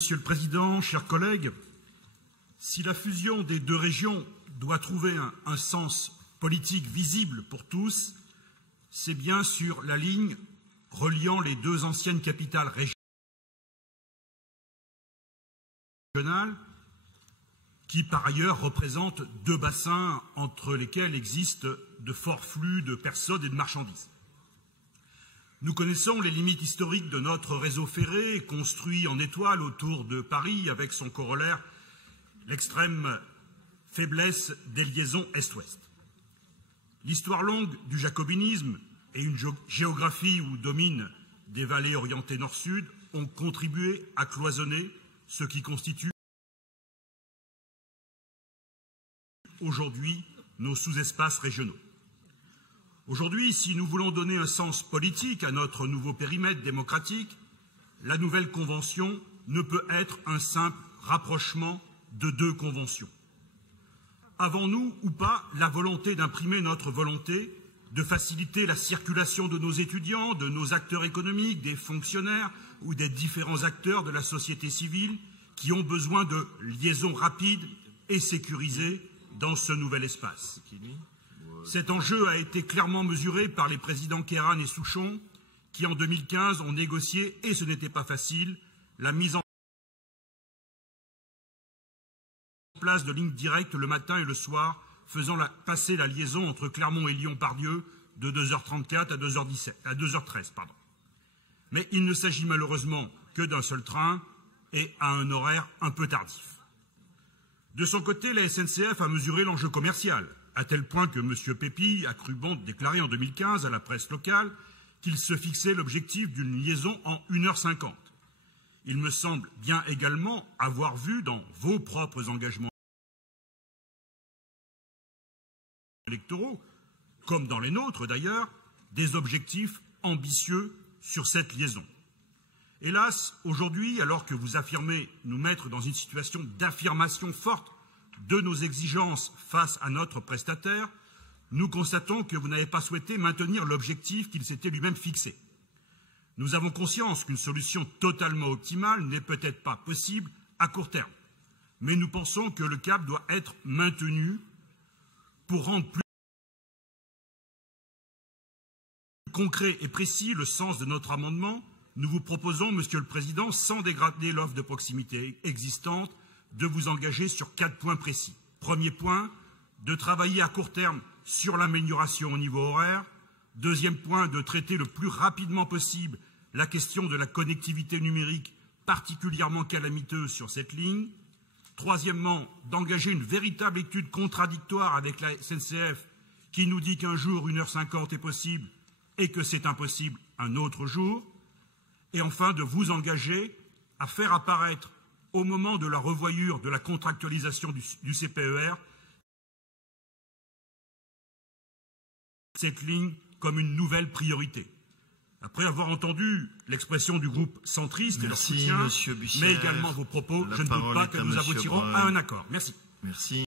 Monsieur le Président, chers collègues, si la fusion des deux régions doit trouver un sens politique visible pour tous, c'est bien sur la ligne reliant les deux anciennes capitales régionales, qui par ailleurs représentent deux bassins entre lesquels existent de forts flux de personnes et de marchandises. Nous connaissons les limites historiques de notre réseau ferré, construit en étoile autour de Paris, avec son corollaire, l'extrême faiblesse des liaisons Est-Ouest. L'histoire longue du jacobinisme et une géographie où dominent des vallées orientées nord-sud ont contribué à cloisonner ce qui constitue aujourd'hui nos sous-espaces régionaux. Aujourd'hui, si nous voulons donner un sens politique à notre nouveau périmètre démocratique, la nouvelle convention ne peut être un simple rapprochement de deux conventions. Avons-nous ou pas la volonté d'imprimer notre volonté, de faciliter la circulation de nos étudiants, de nos acteurs économiques, des fonctionnaires ou des différents acteurs de la société civile qui ont besoin de liaisons rapides et sécurisées dans ce nouvel espace? Cet enjeu a été clairement mesuré par les présidents Kéran et Souchon, qui en 2015 ont négocié, et ce n'était pas facile, la mise en place de lignes directes le matin et le soir, faisant passer la liaison entre Clermont et Lyon-Pardieu de 2h34 à 2h13. Mais il ne s'agit malheureusement que d'un seul train et à un horaire un peu tardif. De son côté, la SNCF a mesuré l'enjeu commercial, à tel point que M. Pépi a cru bon de déclarer en 2015 à la presse locale qu'il se fixait l'objectif d'une liaison en 1h50. Il me semble bien également avoir vu dans vos propres engagements électoraux, comme dans les nôtres d'ailleurs, des objectifs ambitieux sur cette liaison. Hélas, aujourd'hui, alors que vous affirmez nous mettre dans une situation d'affirmation forte de nos exigences face à notre prestataire, nous constatons que vous n'avez pas souhaité maintenir l'objectif qu'il s'était lui-même fixé. Nous avons conscience qu'une solution totalement optimale n'est peut-être pas possible à court terme, mais nous pensons que le cap doit être maintenu pour rendre plus concret et précis le sens de notre amendement. Nous vous proposons, Monsieur le Président, sans dégrader l'offre de proximité existante, de vous engager sur 4 points précis. Premier point, de travailler à court terme sur l'amélioration au niveau horaire. Deuxième point, de traiter le plus rapidement possible la question de la connectivité numérique, particulièrement calamiteuse sur cette ligne. Troisièmement, d'engager une véritable étude contradictoire avec la SNCF qui nous dit qu'un jour 1h50 est possible et que c'est impossible un autre jour. Et enfin, de vous engager à faire apparaître au moment de la revoyure de la contractualisation du CPER, cette ligne comme une nouvelle priorité. Après avoir entendu l'expression du groupe centriste et leur soutien, mais également vos propos, je ne doute pas que nous aboutirons à un accord. Merci.